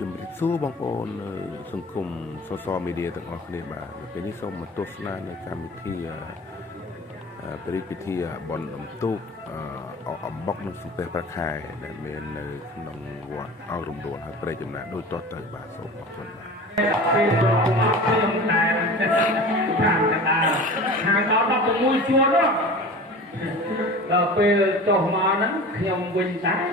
ជំរាបសួរបងប្អូននៅសង្គម social media ទាំងអស់គ្នាបាទពេលនេះសូមមកទស្សនានៅកម្មវិធីព្រះរាជពិធីបុណ្យអំទូកអំបុកនិងសំពះព្រះខែដែលមាននៅក្នុងវត្តអង្គរំដួលហើយព្រៃចំណាដូចតទៅបាទសូមអរគុណបាទពេលខ្ញុំតែខាងកណ្ដាលខាងដល់16ជួរនោះដល់ពេលចុះមកហ្នឹងខ្ញុំវិញដែរ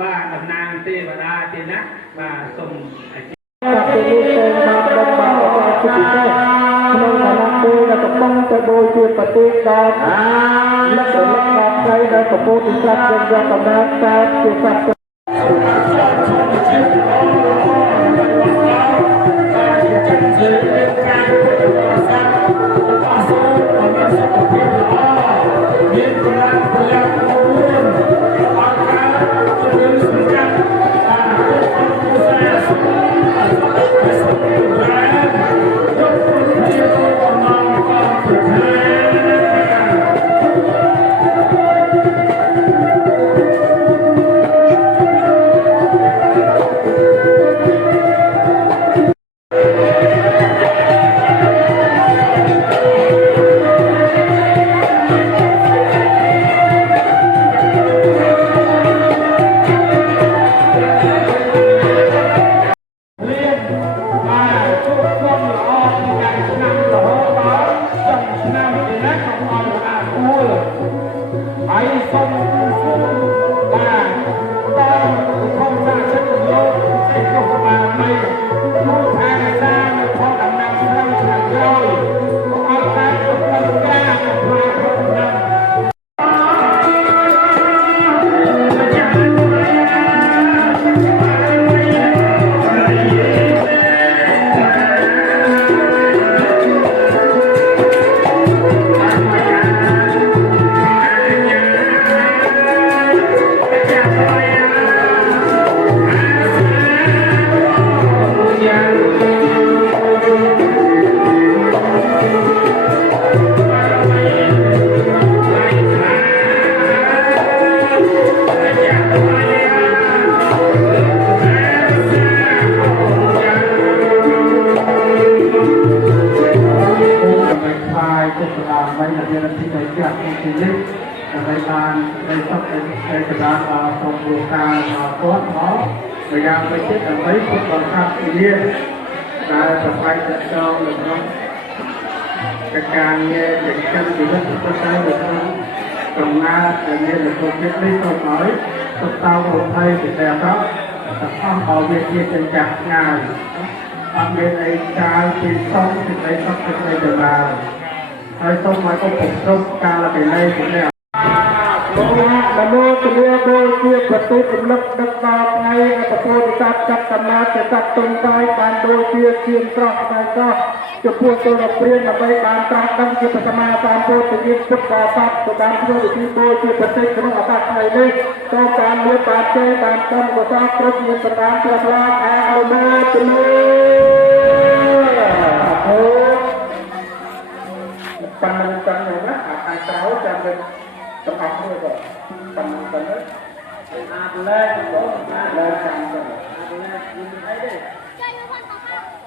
បាទតំណាងទេវតាទេណាបាទសូមអញ្ជើញពីនេះទៅមកដល់បានជាពិសេសក្នុងឋានៈពេលដែលកំពុងទៅបូជាប្រតិដល់លក្ខណៈដល់ថ្ងៃដែលកំពុងទីស្រាប់យើងយកកំណើតកើតជាសត្វដើម្បីបានได้សុខឯកសារក្រុមគ្រួសារគាត់មកម្យ៉ាងទៅទៀតដើម្បីពុទ្ធបរិស័ទគ្នាដែលប្រកបទៅក្នុងការងារចិញ្ចឹមជីវិតប្រចាំថ្ងៃនៅក្នុងកំណើតដែលមាននៅក្នុងជាតិនេះទៅហើយទៅតាមរំភៃពីតែប្រកទាំងអស់ឲ្យវាជាចិញ្ចឹមឆ្ងាយអត់មានអីចាយពីសុខពីអីសុខពីអីទៅបានហើយសូមឲ្យគប់គ្រប់កាលពីនេះពីនេះនមោទនាបូជាប្រទូរំលឹកដឹកដល់ថ្ងៃប្រពោធិសត្វจัดកំណើតជាសត្វទុំកាយបានបូជាជាស្រស់ស្អាតស្រស់ចំពោះទរព្រានដើម្បីបានត្រាស់ដឹងជាបឋមាសម្ពោធិជាពុទ្ធបរិស័ទទៅបានធ្វើពិធីបូជាប្រតិក្នុងឱកាសថ្ងៃនេះសូមតាមមានបានជ័យបានកម្មកុសលគ្រប់មានប្រការជាផ្លាកអនុមោទនាអូបណ្ណឹងទាំងណាអាខាងក្រៅចាំវិញต้องทำด้วยก่อนทำกันเลยอาดูแลก็แล้วกันกันดูแลยินดีได้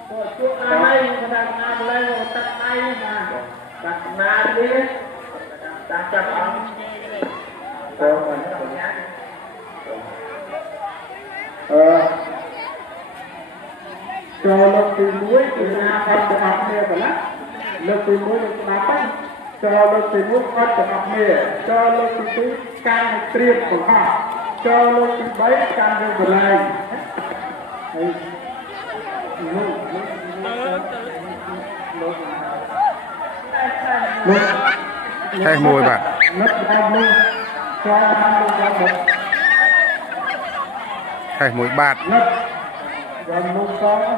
ตัวช่วงอะไรขนาดอาดูแลตัดไม้มาตัดนาดิตัดจับเอาตัวมันcho lớp từ muối từ nhà học từ học này phải lá lớp từ muối từ nhà bắt cho lớp từ muối bắt từ học này cho lớp từ túi can triệt của họ cho lớp từ bấy can được của lại thay mùi bạn thay mùi bạt gần một trâu nè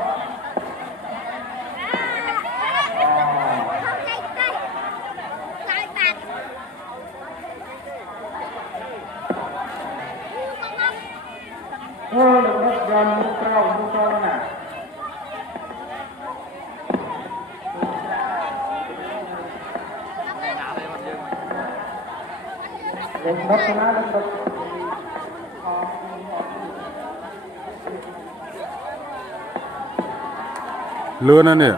đất nó đất lươn đó nè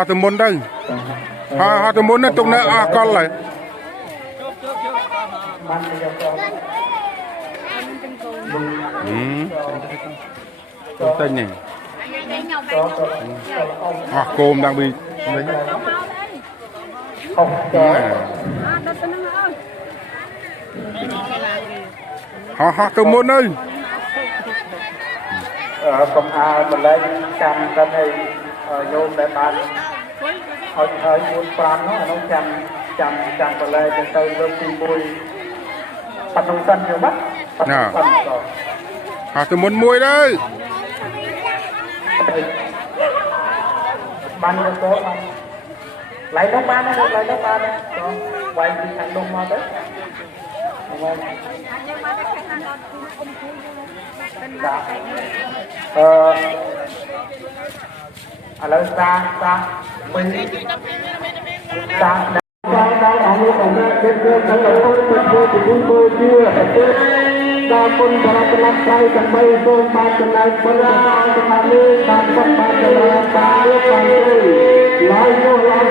hai từ môn đây hai từ môn nó tung nó con lại tên này côm đang bị họ từ môn ơi công a mình lấy chăm cái này nhôm để bàn hơi muốn pram nó chăm vào đây cho tôi luôn tìm mùi bắt nông dân nhiều mắt họ từ môn mùi đây ban cho số lấy nước ban đấy quay đi thành đông mà đấy lấy xa mình xa đang lúc này trên cơ sở là không mình vô thì chúng tôi chưa đa phần là làm sai cần bay tôi ban chân này bây giờ ban chân này ban chân này ban chân này ban chân này nói vô làm